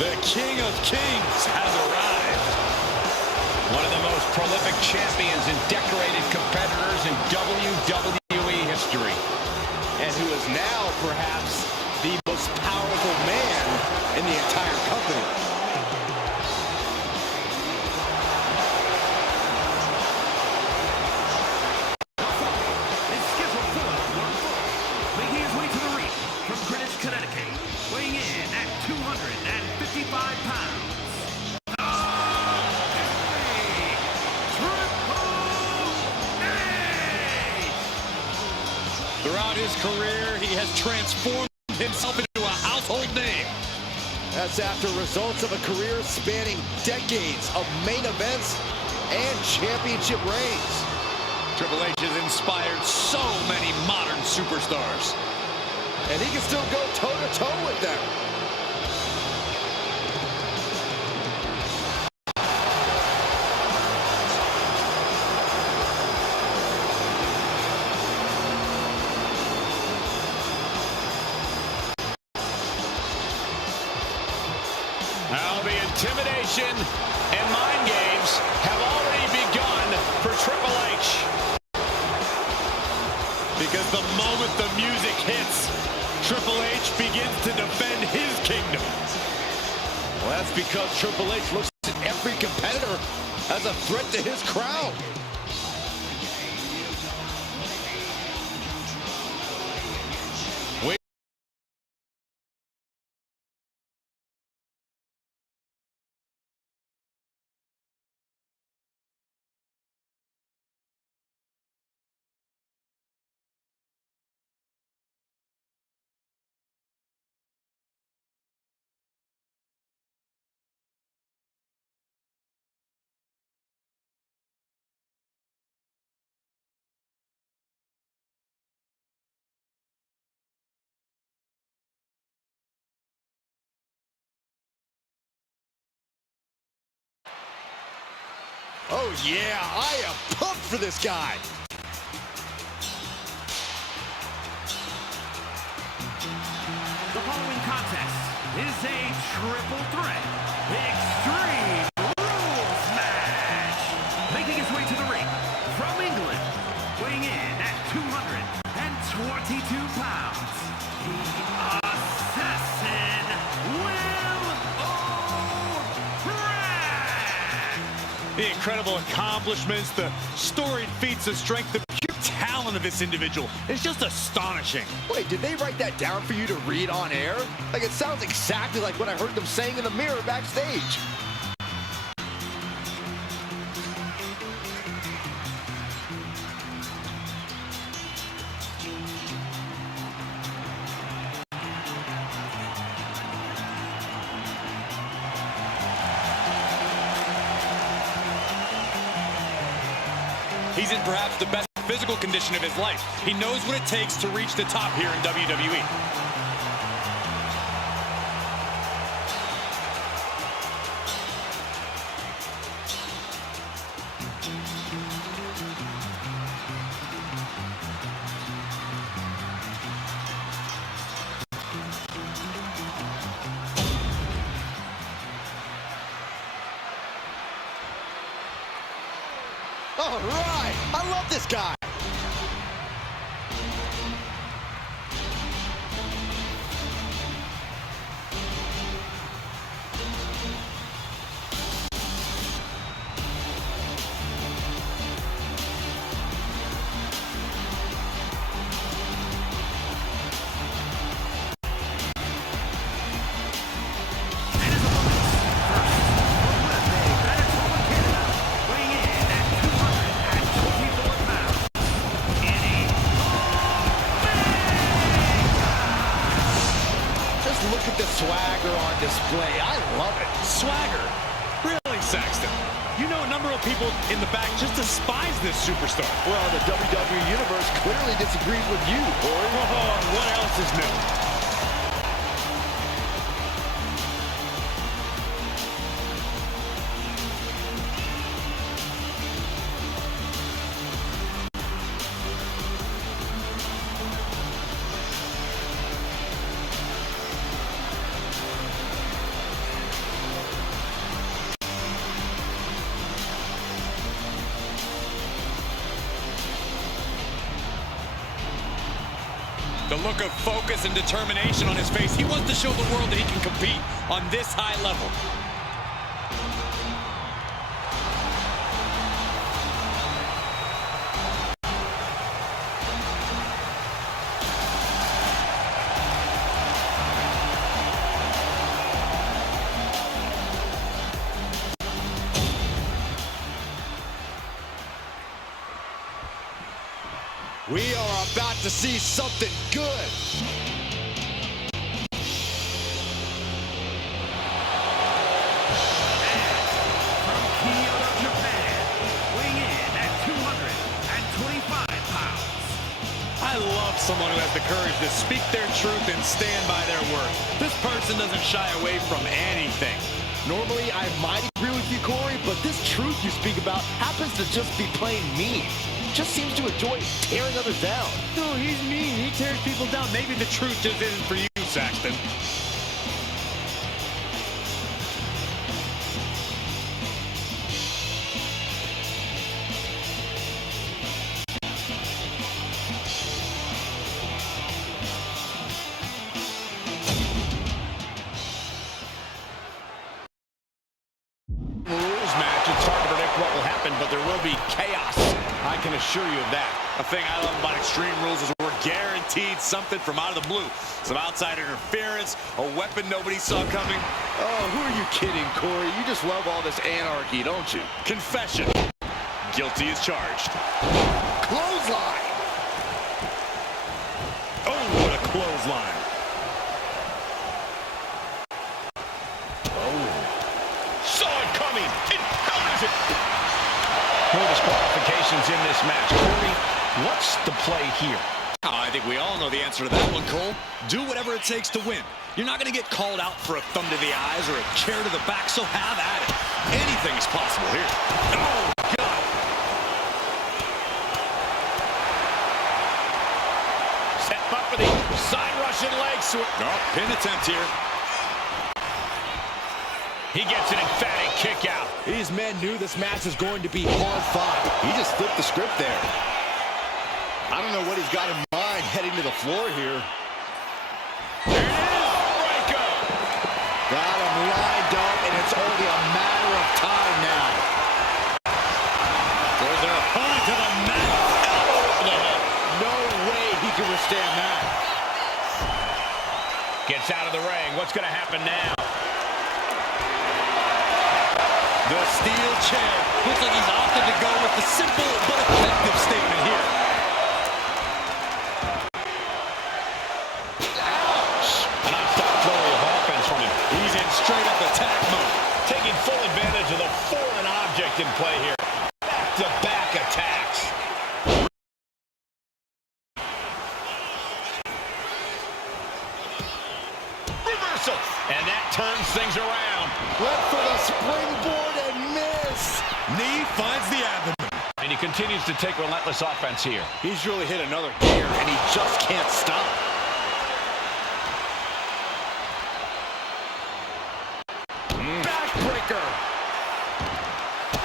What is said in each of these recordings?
The King of Kings has arrived. One of the most prolific champions and decorated competitors in WWE history. And who is now perhaps the most powerful man in the entire company. Making his way to the ring from Greenwich, Connecticut, weighing in at 255 pounds. Throughout his career, he has transformed himself into a household name. That's after results of a career spanning decades of main events and championship reigns. Triple H has inspired so many modern superstars. And he can still go toe-to-toe with them. Now the intimidation and mind games have already begun for Triple H. Because the moment the music hits, Triple H begins to defend his kingdom. Well, that's because Triple H looks at every competitor as a threat to his crown. Oh yeah, I am pumped for this guy. The following contest is a triple threat Extreme Rules match. Making his way to the ring from England, weighing in at 222 pounds, the Assassin Will Ospreay. The incredible accomplishments, the storied feats of strength, the pure talent of this individual is just astonishing. Wait, did they write that down for you to read on air? Like, it sounds exactly like what I heard them saying in the mirror backstage. He's in perhaps the best physical condition of his life. He knows what it takes to reach the top here in WWE. All right, I love this guy. Look at the swagger on display. I love it. Swagger? Really, Saxton? You know a number of people in the back just despise this superstar. Well, the WWE Universe clearly disagrees with you, Corey. Oh, what else is new? The look of focus and determination on his face. He wants to show the world that he can compete on this high level. We are about to see something good. From Kyoto, Japan, weighing in at 225 pounds. I love someone who has the courage to speak their truth and stand by their word. This person doesn't shy away from anything. Normally, I might agree with you, Corey, but this truth you speak about happens to just be plain mean. Just seems to enjoy tearing others down. No, he's mean. He tears people down. Maybe the truth just isn't for you, Saxton. Rules match, it's hard to predict what will happen, but there will be chaos. I can assure you of that. The thing I love about Extreme Rules is we're guaranteed something from out of the blue. Some outside interference, a weapon nobody saw coming. Oh, who are you kidding, Corey? You just love all this anarchy, don't you? Confession. Guilty as charged. Clothesline! Oh, what a clothesline. Saw it coming, and counters it. No disqualifications in this match. Corey, what's the play here? Oh, I think we all know the answer to that one, Cole. Do whatever it takes to win. You're not going to get called out for a thumb to the eyes or a chair to the back, so have at it. Anything is possible here. Oh, God. Step up for the side Russian leg sweep. Oh, pin attempt here. He gets an emphatic kick out. These men knew this match was going to be hard fought. He just flipped the script there. I don't know what he's got in mind heading to the floor here. There it is, breaker. Got him lined up, and it's only a matter of time now. Throws their opponent to the mat. Elbow to the head. No way he can withstand that. Gets out of the ring. What's going to happen now? The steel chair. Looks like he's opted to go with the simple but effective statement here. Ouch! A non-stop flurry of offense from him. He's in straight-up attack mode. Taking full advantage of the foreign object in play here. Back-to-back attacks. Reversal. And that turns things around. Went for the springboard and miss. Knee finds the abdomen. And he continues to take relentless offense here. He's really hit another gear, and he just can't stop. Backbreaker.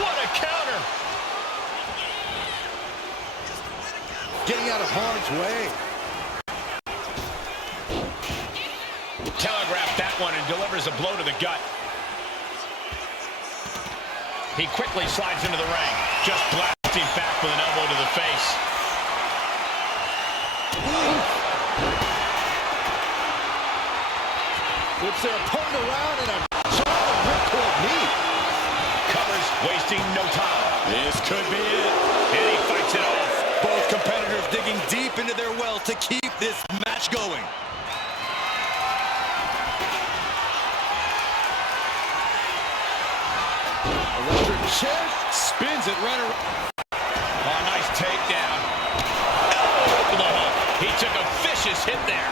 What a counter. Getting out of harm's way. Telegraphed that one and delivers a blow to the gut. He quickly slides into the ring, just blasting back with an elbow to the face. Flips their opponent around in a giant ripcord knee. Covers, wasting no time. This could be it. And he fights it off. Both competitors digging deep into their well to keep this match going. Electric chair. Spins it right around. Oh, nice takedown. Elbow to the hook. He took a vicious hit there.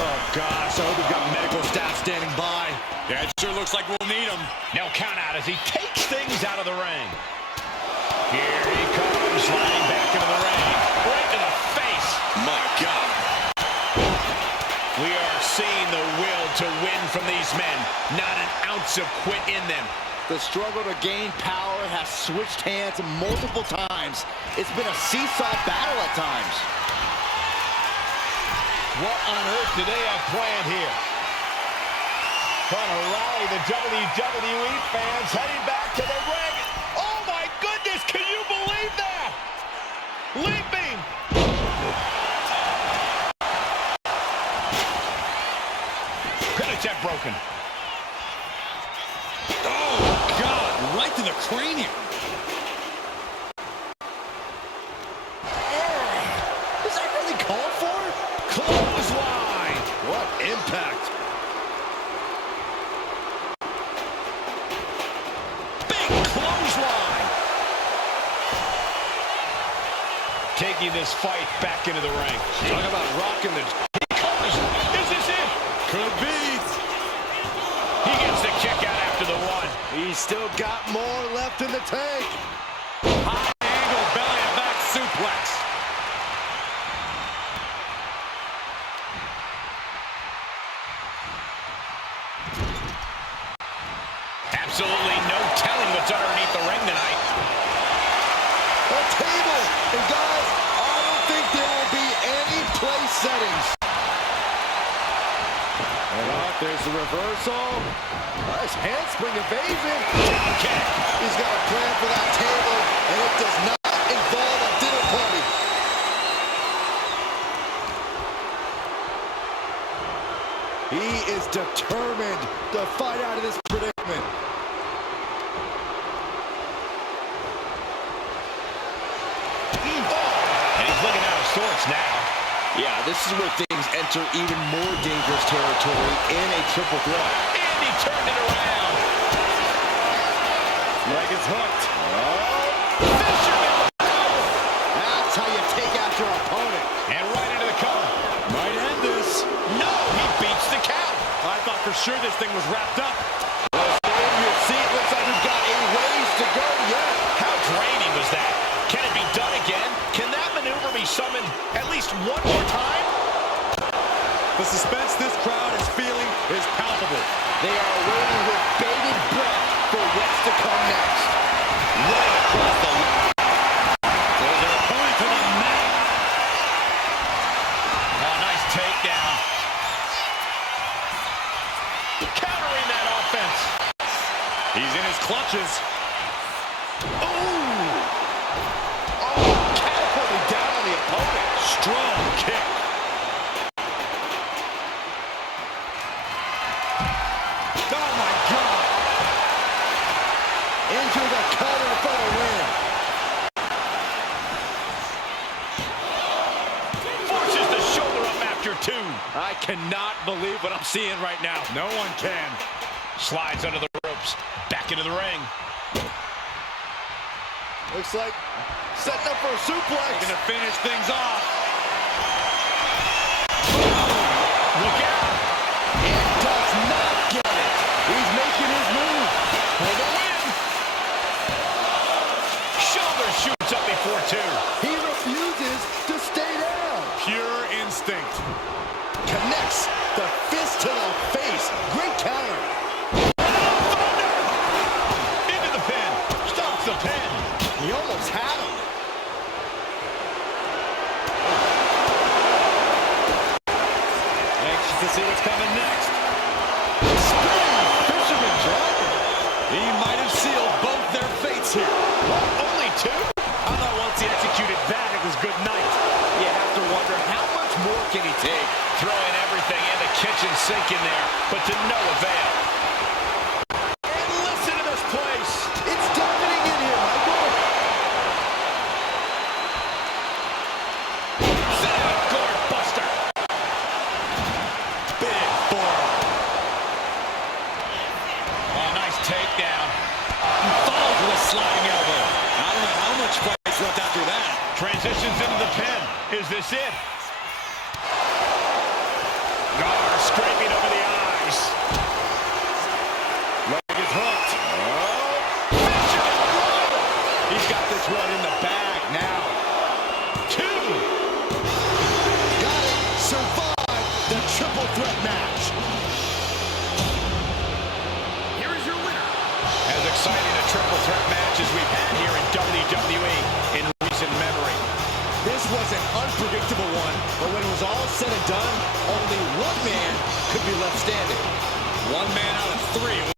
Oh, gosh. I hope we've got medical staff standing by. Yeah, it sure looks like we'll need him. Now count out as he takes things out of the ring. Here he comes, sliding back into the ring. Right to the face. My God. We are seeing the will to win from these men. Not an ounce of quit in them. The struggle to gain power has switched hands multiple times. It's been a seesaw battle at times. What on earth do they have planned here? Trying to rally the WWE fans heading back to the ring. Oh my goodness, can you believe that? Leaping. Check broken. Oh, God, right to the cranium. Is that really called for? Clothesline. What impact. Big clothesline. Taking this fight back into the ring. Talk about rocking the... Is this it? Could be. He gets the kick out after the one. He's still got more left in the tank. High angle belly and back suplex. Absolutely no telling what's underneath the ring tonight. A table. And guys, I don't think there will be any place settings. There's the reversal. Nice handspring evasion. Okay. He's got a plan for that table, and it does not involve a dinner party. He is determined to fight out of this predicament. And he's looking out of sorts now. Yeah, this is where things enter even more dangerous territory in a triple threat. And he turned it around. Leg is hooked. Fisherman! That's how you take out your opponent. And right into the cover. Might end this. No, he beats the count. I thought for sure this thing was wrapped up. Well, stay in your seat. Looks like we've got a ways to go yet. How draining was that? Can it be done again? Can that maneuver be summoned at least one more time? The suspense this crowd is feeling is palpable. They are waiting with bated breath for what's to come next. Right across the line. There's their opponent to the mat. Oh, nice takedown. Countering that offense. He's in his clutches. Catapulted down on the opponent. Strong kick. Oh, my God. Into the cover for the win. Forces the shoulder up after two. I cannot believe what I'm seeing right now. No one can. Slides under the ropes. Back into the ring. Looks like setting up for a suplex. Going to finish things off. Look out. And does not get it. He's making his move. For the win. Shoulder shoots up before two. He refuses to stay down. Pure instinct. Connects the fist to the face. Great counter. Into the pin. Stops the pin. He almost had him. Anxious to see what's coming next. Spinning fisherman dragon. He might have sealed both their fates here. Only two? I thought once he executed that, it was good night. You have to wonder how much more can he take? Throwing everything in the kitchen sink in there, but to no avail. And listen to this place. It's deafening in here, Michael. Side guard buster. Big forearm. Oh, nice takedown. Followed with a sliding elbow. I don't know how much fight's left after that. Transitions into the pin. Is this it? Gar scraping over the eyes. Leg is hooked. He's got this one in the bag now. Two. Got it. Survived the triple threat match. Here is your winner. As exciting a triple threat match as we've had here in WWE in recent memory. This was an unpredictable one, but when it was all said and done, only one man could be left standing. One man out of three.